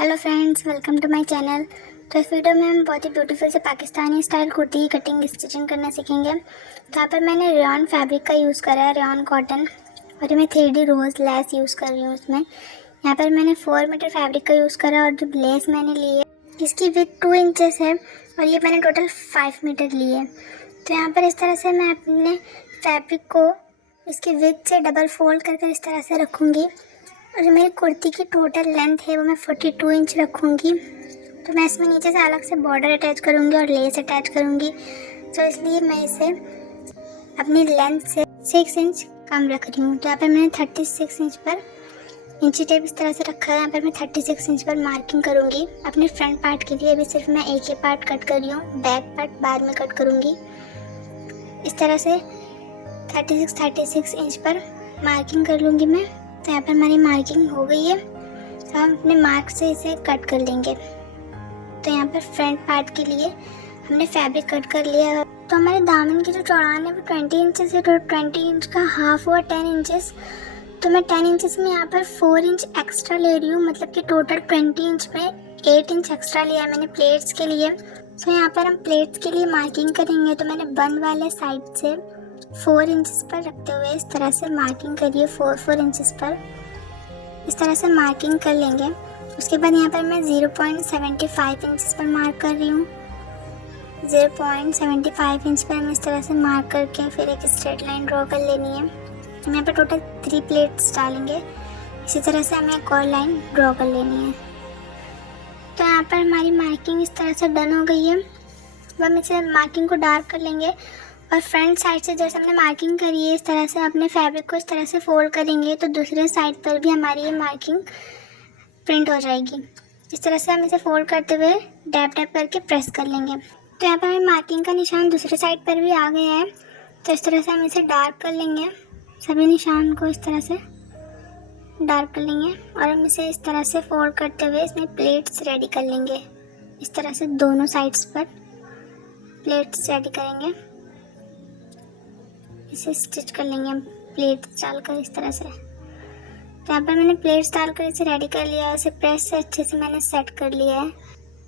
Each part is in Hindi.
Hello friends, welcome to my channel. तो इस वीडियो में हम बहुत ही ब्यूटीफुल से पाकिस्तानी स्टाइल कुर्ती की कटिंग स्टिचिंग करना सीखेंगे। तो यहाँ पर मैंने रेयॉन फैब्रिक का यूज़ करा है, रेयॉन कॉटन, और ये मैं 3D रोज़ लेस यूज़ कर रही हूँ इसमें। यहाँ पर मैंने 4 मीटर फैब्रिक का यूज़ करा और जो लेस मैंने ली है इसकी विड्थ 2 इंचेस है और ये मैंने टोटल 5 मीटर ली है। तो यहाँ पर इस तरह से मैं अपने फैब्रिक को इसकी विड्थ से डबल फोल्ड कर इस तरह से रखूँगी और जो मेरी कुर्ती की टोटल लेंथ है वो मैं 42 इंच रखूँगी। तो मैं इसमें नीचे से अलग से बॉर्डर अटैच करूँगी और लेस अटैच करूँगी, तो इसलिए मैं इसे अपनी लेंथ से 6 इंच कम रख रही हूँ। तो यहाँ पर मैंने 36 इंच पर इंची टेप इस तरह से रखा है। यहाँ पर मैं 36 इंच पर मार्किंग करूँगी अपने फ्रंट पार्ट के लिए। अभी सिर्फ मैं एक ही पार्ट कट कर रही हूँ, बैक पार्ट बाद में कट करूँगी। इस तरह से 36 इंच पर मार्किंग कर लूँगी मैं। तो यहाँ पर हमारी मार्किंग हो गई है, तो हम अपने मार्क से इसे कट कर लेंगे। तो यहाँ पर फ्रंट पार्ट के लिए हमने फैब्रिक कट कर लिया है। तो हमारे दामन की जो चौड़ान है वो 20 इंचेस है, तो 20 इंच का हाफ हुआ 10 इंचेस। तो मैं 10 इंचेस में यहाँ पर 4 इंच एक्स्ट्रा ले रही हूँ, मतलब कि टोटल 20 इंच में 8 इंच एक्स्ट्रा लिया है मैंने प्लेट्स के लिए। तो यहाँ पर हम प्लेट्स के लिए मार्किंग करेंगे। तो मैंने बंद वाले साइड से 4 इंचेस पर रखते हुए इस तरह से मार्किंग करिए। 4 इंचेस पर इस तरह से मार्किंग कर लेंगे। उसके बाद यहाँ पर मैं 0.75 इंचेस पर मार्क कर रही हूँ। 0.75 इंच पर हम इस तरह से मार्क करके फिर एक स्ट्रेट लाइन ड्रॉ कर लेनी है। हम यहाँ पर टोटल 3 प्लेट्स डालेंगे। इसी तरह से हमें एक और लाइन ड्रॉ कर लेनी है। तो यहाँ पर हमारी मार्किंग इस तरह से डन हो गई है। अब हम इसे मार्किंग को डार्क कर लेंगे और फ्रंट साइड से जैसे हमने मार्किंग करी है इस तरह से अपने फैब्रिक को इस तरह से फोल्ड करेंगे, तो दूसरे साइड पर भी हमारी ये मार्किंग प्रिंट हो जाएगी। इस तरह से हम इसे फोल्ड करते हुए डैप डैप करके प्रेस कर लेंगे। तो यहाँ पर हमें मार्किंग का निशान दूसरे साइड पर भी आ गया है। तो इस तरह से हम इसे डार्क कर लेंगे, सभी निशान को इस तरह से डार्क कर लेंगे और हम इसे इस तरह से फोल्ड करते हुए इसमें प्लेट्स रेडी कर लेंगे। इस तरह से दोनों साइड्स पर प्लेट्स रेडी करेंगे, इसे स्टिच कर लेंगे हम प्लेट्स डालकर इस तरह से। तो यहाँ पर मैंने प्लेट्स डालकर इसे रेडी कर लिया है, इसे प्रेस से अच्छे से मैंने सेट कर लिया है।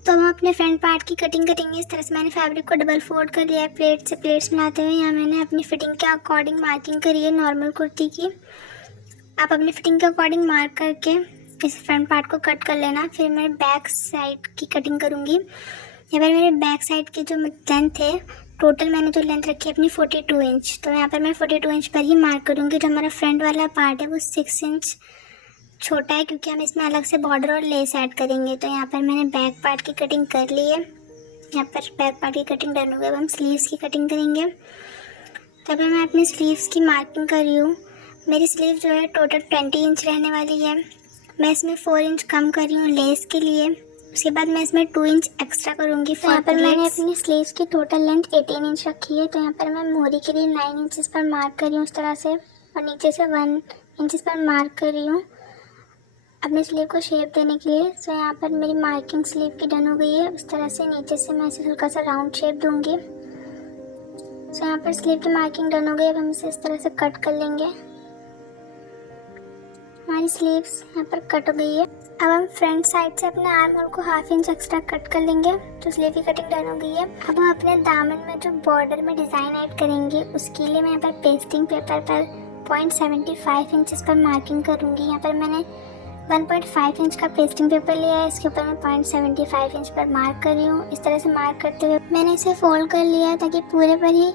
तो हम अपने फ्रंट पार्ट की कटिंग करेंगे। इस तरह से मैंने फैब्रिक को डबल फोल्ड कर लिया है प्लेट से प्लेट्स बनाते हुए। यहाँ मैंने अपनी फिटिंग के अकॉर्डिंग मार्किंग करी है नॉर्मल कुर्ती की। आप अपनी फिटिंग के अकॉर्डिंग मार्क करके इस फ्रंट पार्ट को कट कर लेना। फिर मैं बैक साइड की कटिंग करूँगी। यहाँ पर मेरे बैक साइड की जो लेंथ है, टोटल मैंने जो लेंथ रखी है अपनी 42 इंच, तो यहाँ पर मैं 42 इंच पर ही मार्क करूँगी। जो हमारा फ्रंट वाला पार्ट है वो 6 इंच छोटा है, क्योंकि हम इसमें अलग से बॉर्डर और लेस ऐड करेंगे। तो यहाँ पर मैंने बैक पार्ट की कटिंग कर ली है। यहाँ पर बैक पार्ट की कटिंग डन हो गई। अब हम स्लीव्स की कटिंग करेंगे। तब मैं अपनी स्लीव्स की मार्किंग कर रही हूँ। मेरी स्लीव जो है टोटल 20 इंच रहने वाली है। मैं इसमें 4 इंच कम कर रही हूँ लेस के लिए। उसके बाद मैं इसमें 2 इंच एक्स्ट्रा करूँगी। तो यहाँ पर मैंने अपनी स्लीव्स की टोटल लेंथ 18 इंच रखी है। तो यहाँ पर मैं मोरी के लिए 9 इंचेस पर मार्क कर रही हूँ इस तरह से, और नीचे से 1 इंचेस पर मार्क कर रही हूँ अपनी स्लीव को शेप देने के लिए। तो यहाँ पर मेरी मार्किंग स्लीव की डन हो गई है। इस तरह से नीचे से मैं इसे हल्का सा राउंड शेप दूँगी। तो यहाँ पर स्लीव की मार्किंग डन हो गई। अब हम इसे इस तरह से कट कर लेंगे। हमारी स्लीव्स यहाँ पर कट हो गई है। अब हम फ्रंट साइड से अपने आर्म होल को 1/2 इंच एक्स्ट्रा कट कर लेंगे। तो स्लीव की कटिंग डन हो गई है। अब हम अपने दामन में जो बॉर्डर में डिज़ाइन ऐड करेंगे उसके लिए मैं यहाँ पर पेस्टिंग पेपर पर 0.75 इंचेस पर मार्किंग करूँगी। यहाँ पर मैंने 1.5 इंच का पेस्टिंग पेपर लिया है, इसके ऊपर मैं 0.75 इंच पर मार्क कर रही हूँ। इस तरह से मार्क करते हुए मैंने इसे फोल्ड कर लिया है ताकि पूरे पर ही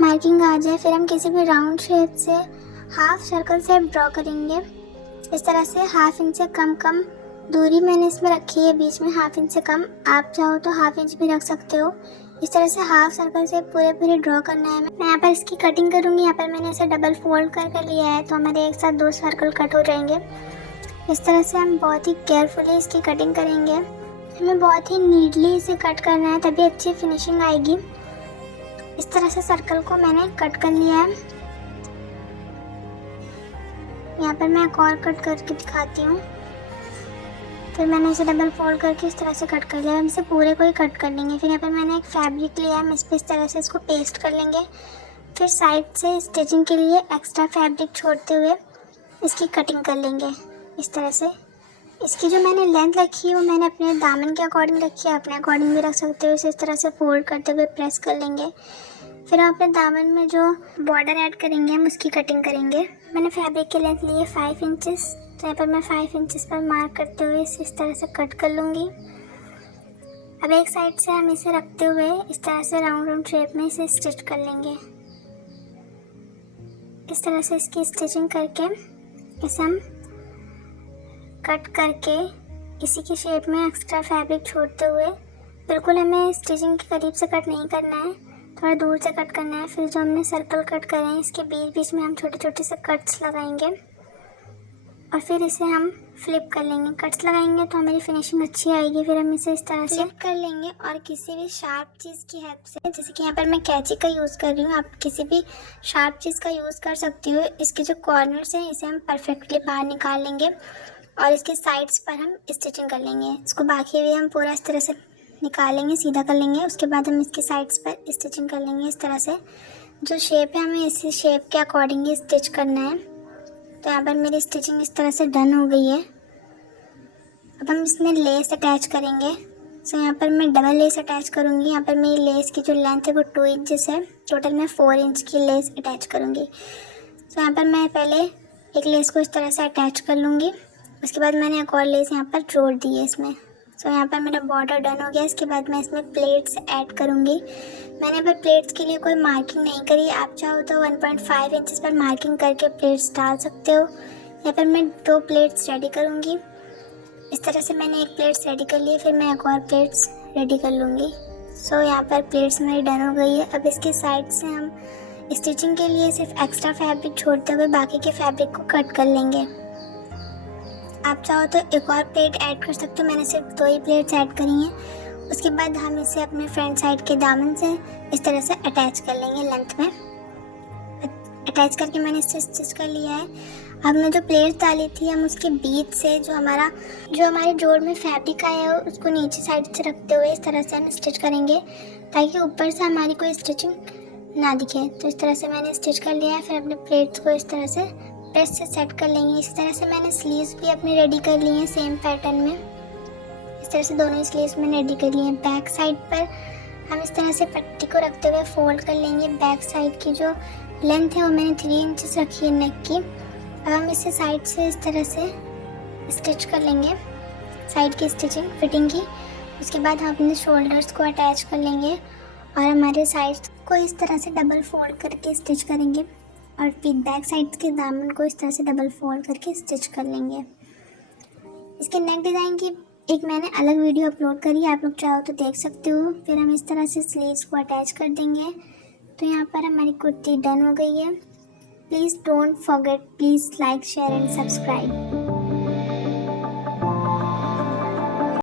मार्किंग आ जाए। फिर हम किसी भी राउंड शेप से हाफ सर्कल शेप ड्रॉ करेंगे। इस तरह से 1/2 इंच से कम दूरी मैंने इसमें रखी है, बीच में 1/2 इंच से कम। आप चाहो तो 1/2 इंच भी रख सकते हो। इस तरह से हाफ सर्कल से पूरे ड्रॉ करना है। मैं यहाँ पर इसकी कटिंग करूँगी। यहाँ पर मैंने इसे डबल फोल्ड कर लिया है, तो हमारे एक साथ 2 सर्कल कट हो जाएंगे। इस तरह से हम बहुत ही केयरफुली इसकी कटिंग करेंगे। हमें बहुत ही नीटली इसे कट करना है, तभी अच्छी फिनिशिंग आएगी। इस तरह से सर्कल को मैंने कट कर लिया है। यहाँ पर मैं एक और कट करके दिखाती हूँ। फिर मैंने इसे डबल फोल्ड करके इस तरह से कट कर लिया। हम इसे पूरे को ही कट कर लेंगे। फिर यहाँ पर मैंने एक फैब्रिक लिया है, हम इस पर इस तरह से इसको पेस्ट कर लेंगे। फिर साइड से स्टिचिंग के लिए एक्स्ट्रा फैब्रिक छोड़ते हुए इसकी कटिंग कर लेंगे। इस तरह से इसकी जो मैंने लेंथ रखी है वो मैंने अपने दामन के अकॉर्डिंग रखी है, अपने अकॉर्डिंग भी रख सकते हो। इसे इस तरह से फोल्ड करते हुए प्रेस कर लेंगे। फिर हम अपने दामन में जो बॉर्डर ऐड करेंगे हम उसकी कटिंग करेंगे। मैंने फैब्रिक की लेंथ ली है 5 इंचेस, तो यहाँ पर मैं 5 इंचेस पर मार्क करते हुए इसे इस तरह से कट कर लूँगी। अब एक साइड से हम इसे रखते हुए इस तरह से राउंड राउंड शेप में इसे स्टिच कर लेंगे। इस तरह से इसकी स्टिचिंग करके इसे हम कट करके इसी के शेप में एक्स्ट्रा फैब्रिक छोड़ते हुए, बिल्कुल हमें स्टिचिंग के करीब से कट नहीं करना है, थोड़ा दूर से कट करना है। फिर जो हमने सर्कल कट करे हैं इसके बीच बीच में हम छोटे छोटे से कट्स लगाएंगे और फिर इसे हम फ्लिप कर लेंगे। कट्स लगाएंगे तो हमारी फिनिशिंग अच्छी आएगी। फिर हम इसे इस तरह से फ्लिप कर लेंगे और किसी भी शार्प चीज़ की हेल्प से, जैसे कि यहाँ पर मैं कैंची का यूज़ कर रही हूँ, आप किसी भी शार्प चीज़ का यूज़ कर सकती हो। इसके जो कॉर्नर्स हैं इसे हम परफेक्टली बाहर निकाल लेंगे और इसके साइड्स पर हम स्टिचिंग कर लेंगे। इसको बाकी भी हम पूरा इस तरह से निकालेंगे, सीधा कर लेंगे। उसके बाद हम इसके साइड्स पर स्टिचिंग कर लेंगे इस तरह से। जो शेप है हमें इसी शेप के अकॉर्डिंग ही स्टिच करना है। तो यहाँ पर मेरी स्टिचिंग इस तरह से डन हो गई है। अब हम इसमें लेस अटैच करेंगे। सो यहाँ पर मैं डबल लेस अटैच करूँगी। यहाँ पर मेरी लेस की जो लेंथ है वो 2 इंचेस है, टोटल मैं 4 इंच की लेस अटैच करूँगी। तो यहाँ पर मैं पहले एक लेस को इस तरह से अटैच कर लूँगी। उसके बाद मैंने एक और लेस यहाँ पर जोड़ दी है इसमें। सो यहाँ पर मेरा बॉर्डर डन हो गया। इसके बाद मैं इसमें प्लेट्स ऐड करूँगी। मैंने पर प्लेट्स के लिए कोई मार्किंग नहीं करी, आप चाहो तो 1.5 इंचेस पर मार्किंग करके प्लेट्स डाल सकते हो। यहाँ पर मैं 2 प्लेट्स रेडी करूँगी। इस तरह से मैंने एक प्लेट्स रेडी कर ली, फिर मैं एक और प्लेट्स रेडी कर लूँगी। सो यहाँ पर प्लेट्स मेरी डन हो गई है। अब इसके साइड से हम स्टिचिंग के लिए सिर्फ एक्स्ट्रा फैब्रिक छोड़ते हुए बाकी के फैब्रिक को कट कर लेंगे। आप चाहो तो एक और प्लेट ऐड कर सकते हो, मैंने सिर्फ 2 ही प्लेट्स ऐड करी हैं। उसके बाद हम इसे अपने फ्रंट साइड के दामन से इस तरह से अटैच कर लेंगे। लेंथ में अटैच करके मैंने इसे स्टिच कर लिया है। हमने जो प्लेट्स डाली थी हम उसके बीच से जो हमारे जोड़ में फैब्रिक आया है उसको नीचे साइड से रखते हुए इस तरह से हम स्टिच करेंगे ताकि ऊपर से हमारी कोई स्टिचिंग ना दिखे। तो इस तरह से मैंने स्टिच कर लिया है। फिर अपने प्लेट्स को इस तरह से प्रेस से सेट कर लेंगे। इसी तरह से मैंने स्लीव्स भी अपनी रेडी कर ली हैं सेम पैटर्न में। इस तरह से दोनों स्लीव्स मैंने रेडी कर लिए हैं। बैक साइड पर हम इस तरह से पट्टी को रखते हुए फोल्ड कर लेंगे। बैक साइड की जो लेंथ है वो मैंने 3 इंचेस रखी है नेक की। अब हम इसे साइड से इस तरह से स्टिच कर लेंगे, साइड की स्टिचिंग फिटिंग की। उसके बाद हम अपने शोल्डर्स को अटैच कर लेंगे और हमारे साइड को इस तरह से डबल फोल्ड करके स्टिच करेंगे और फिर बैक साइड के दामन को इस तरह से डबल फोल्ड करके स्टिच कर लेंगे। इसके नेक डिज़ाइन की एक मैंने अलग वीडियो अपलोड करी है, आप लोग चाहो तो देख सकते हो। फिर हम इस तरह से स्लीव्स को अटैच कर देंगे। तो यहाँ पर हमारी कुर्ती डन हो गई है। Please don't forget, please like, share and subscribe.